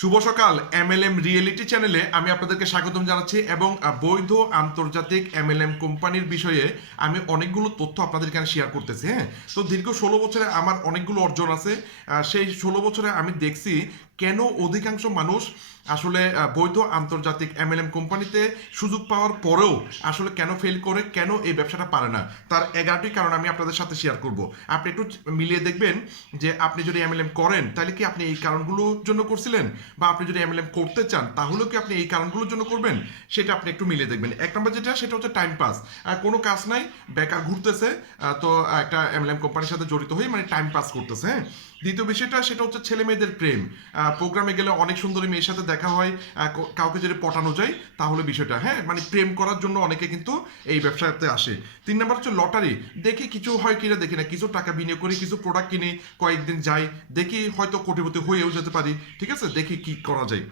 শুভ সকাল। MLM reality চ্যানেলে আমি আপনাদেরকে স্বাগতম জানাচ্ছি এবং বৈধ আন্তর্জাতিক এমএলএম কোম্পানির বিষয়ে আমি অনেকগুলো তথ্য আপনাদের এখানে শেয়ার করতেছি। হ্যাঁ, তো দীর্ঘ 16 বছরে আমার অনেকগুলো অর্জন আছে। সেই 16 বছরে আমি দেখছি কেন অধিকাংশ মানুষ আসলে বৈধ আন্তর্জাতিক এমএলএম কোম্পানিতে সুযোগ পাওয়ার পরেও আসলে কেন ফেল করে, কেন এই ব্যবসাটা পারে না। তার 11টি কারণ আমি আপনাদের সাথে শেয়ার করব। আপনি একটু মিলিয়ে দেখবেন যে আপনি যদি এমএলএম করেন তাহলে কি আপনি এই কারণগুলোর জন্য করছিলেন, বা আপনি যদি এমএলএম করতে চান তাহলেও কি আপনি এই কারণগুলোর জন্য করবেন, সেটা আপনি একটু মিলিয়ে দেখবেন। এক নম্বর যেটা, সেটা হচ্ছে টাইম পাস। কোনো কাজ নাই, বেকার ঘুরতেছে, তো একটা এমএলএম কোম্পানির সাথে জড়িত হয়ে মানে টাইম পাস করতেছে। হ্যাঁ, দ্বিতীয় বিষয়টা সেটা হচ্ছে ছেলে মেয়েদের প্রেম। প্রোগ্রামে গেলে অনেক সুন্দরী মেয়ের সাথে দেখা হয়, কাউকে যদি পটানো যায় তাহলে বিষয়টা, হ্যাঁ, মানে প্রেম করার জন্য অনেকে কিন্তু এই ব্যবসাতে আসে। 3 নম্বর হচ্ছে লটারি। দেখি কিছু হয় কিনা দেখি না, কিছু টাকা বিনিয়োগ করি, কিছু প্রোডাক্ট কিনি, কয়েকদিন যাই, দেখি হয়তো কোটিপতি হয়েও যেতে পারি, ঠিক আছে, দেখি কি করা যায়।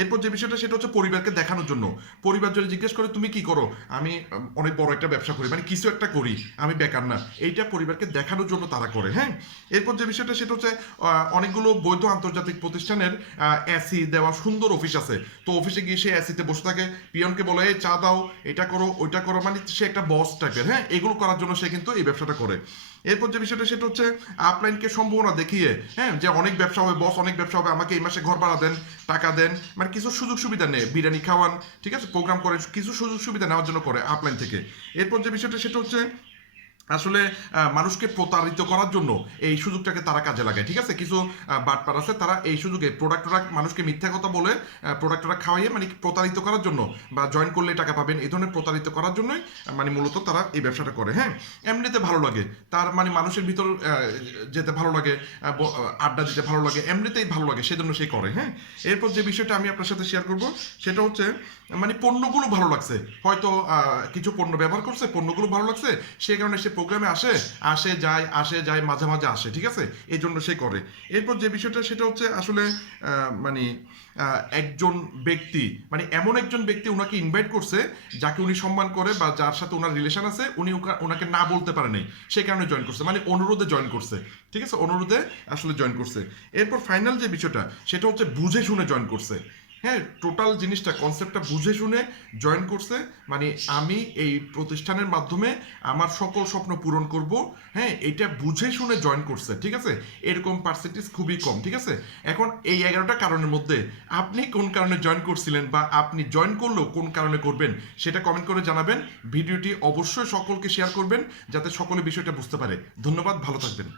এরপর যে বিষয়টা সেটা হচ্ছে পরিবারকে দেখানোর জন্য। পরিবার যদি জিজ্ঞেস করে তুমি কি করো, আমি অনেক বড় একটা ব্যবসা করি, মানে কিছু একটা করি, আমি বেকার না, এইটা পরিবারকে দেখানোর জন্য তারা করে। হ্যাঁ, এরপর যে বিষয়টা সেটা হচ্ছে অনেকগুলো বৈধ আন্তর্জাতিক প্রতিষ্ঠানের এসি দেওয়া সুন্দর অফিস আছে। তো অফিসে গিয়ে সে এসিতে বসে থাকে, পিয়নকে বলে এই চা দাও, এটা করো ওইটা করো, মানে সে একটা বস টাইপের। হ্যাঁ, এগুলো করার জন্য সে কিন্তু এই ব্যবসাটা করে। এরপর যে বিষয়টা সেটা হচ্ছে আপলাইনকে সম্ভাবনা দেখিয়ে, হ্যাঁ, যে অনেক ব্যবসা হবে, বস অনেক ব্যবসা হবে, আমাকে এই মাসে ঘর ভাড়া দেন, টাকা দেন, মানে কিছু সুযোগ সুবিধা নেই, বিরিয়ানি খাওয়ান, ঠিক আছে, প্রোগ্রাম করে, কিছু সুযোগ সুবিধা নেওয়ার জন্য করে আপলাইন থেকে। এরপর যে বিষয়টা সেটা হচ্ছে আসলে মানুষকে প্রতারিত করার জন্য এই সুযোগটাকে তারা কাজে লাগায়, ঠিক আছে। কিছু বাটপার আছে, তারা এই সুযোগে প্রোডাক্টরা মানুষকে মিথ্যা কথা বলে প্রোডাক্টরা খাওয়াইয়ে মানে প্রতারিত করার জন্য, বা জয়েন করলে টাকা পাবেন, এই ধরনের প্রতারিত করার জন্যই মানে মূলত তারা এই ব্যবসাটা করে। হ্যাঁ, এমনিতে ভালো লাগে তার, মানে মানুষের ভিতর যেতে ভালো লাগে, আড্ডা দিতে ভালো লাগে, এমনিতেই ভালো লাগে, সেজন্য সে করে। হ্যাঁ, এরপর যে বিষয়টা আমি আপনার সাথে শেয়ার করব সেটা হচ্ছে মানে পণ্যগুলো ভালো লাগছে, হয়তো কিছু পণ্য ব্যবহার করছে, পণ্যগুলো ভালো লাগছে, সেই কারণে সে প্রোগ্রামে আসে, আসে যায়, মাঝে মাঝে আসে, ঠিক আছে, এই জন্য সে করে। এরপর যে বিষয়টা সেটা হচ্ছে আসলে মানে একজন ব্যক্তি, মানে এমন একজন ব্যক্তি ওনাকে ইনভাইট করছে যাকে উনি সম্মান করে বা যার সাথে ওনার রিলেশন আছে, উনি ওনাকে না বলতে পারে নাই, সেই কারণে জয়েন করছে, মানে অনুরোধে জয়েন করছে, ঠিক আছে, অনুরোধে আসলে জয়েন করছে। এরপর ফাইনাল যে বিষয়টা সেটা হচ্ছে বুঝে শুনে জয়েন করছে। হ্যাঁ, টোটাল জিনিসটা, কনসেপ্টটা বুঝে শুনে জয়েন করছে, মানে আমি এই প্রতিষ্ঠানের মাধ্যমে আমার সকল স্বপ্ন পূরণ করব। হ্যাঁ, এটা বুঝে শুনে জয়েন করছে, ঠিক আছে, এরকম পার্সেন্টেজ খুবই কম, ঠিক আছে। এখন এই 11টা কারণের মধ্যে আপনি কোন কারণে জয়েন করছিলেন, বা আপনি জয়েন করলেও কোন কারণে করবেন, সেটা কমেন্ট করে জানাবেন। ভিডিওটি অবশ্যই সকলকে শেয়ার করবেন যাতে সকলে বিষয়টা বুঝতে পারে। ধন্যবাদ, ভালো থাকবেন।